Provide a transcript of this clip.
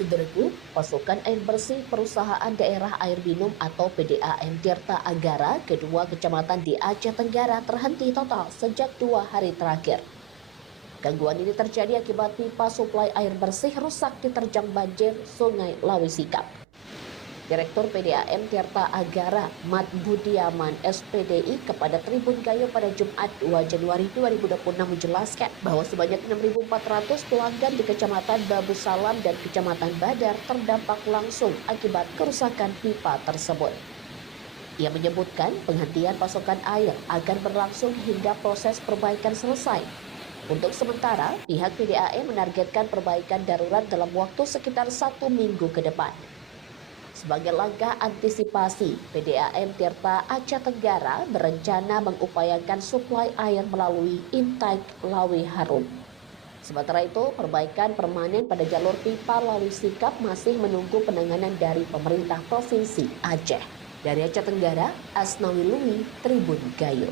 Saudaraku, pasokan air bersih Perusahaan Daerah Air Minum atau PDAM Tirta Agara kedua kecamatan di Aceh Tenggara terhenti total sejak 2 hari terakhir. Gangguan ini terjadi akibat pipa suplai air bersih rusak diterjang banjir Sungai Lawi Sikap. Direktur PDAM Tirta Agara, Mat Budiaman SPDI kepada Tribun Gayo pada Jumat 2 Januari 2026 menjelaskan bahwa sebanyak 6.400 pelanggan di Kecamatan Babu Salam dan Kecamatan Badar terdampak langsung akibat kerusakan pipa tersebut. Ia menyebutkan penghentian pasokan air akan berlangsung hingga proses perbaikan selesai. Untuk sementara, pihak PDAM menargetkan perbaikan darurat dalam waktu sekitar 1 minggu ke depan. Sebagai langkah antisipasi, PDAM Tirta Aceh Tenggara berencana mengupayakan suplai air melalui intake Lawi Harum. Sementara itu, perbaikan permanen pada jalur pipa Lawi Sikap masih menunggu penanganan dari pemerintah Provinsi Aceh. Dari Aceh Tenggara, Asnawi Lumi, Tribun Gayo.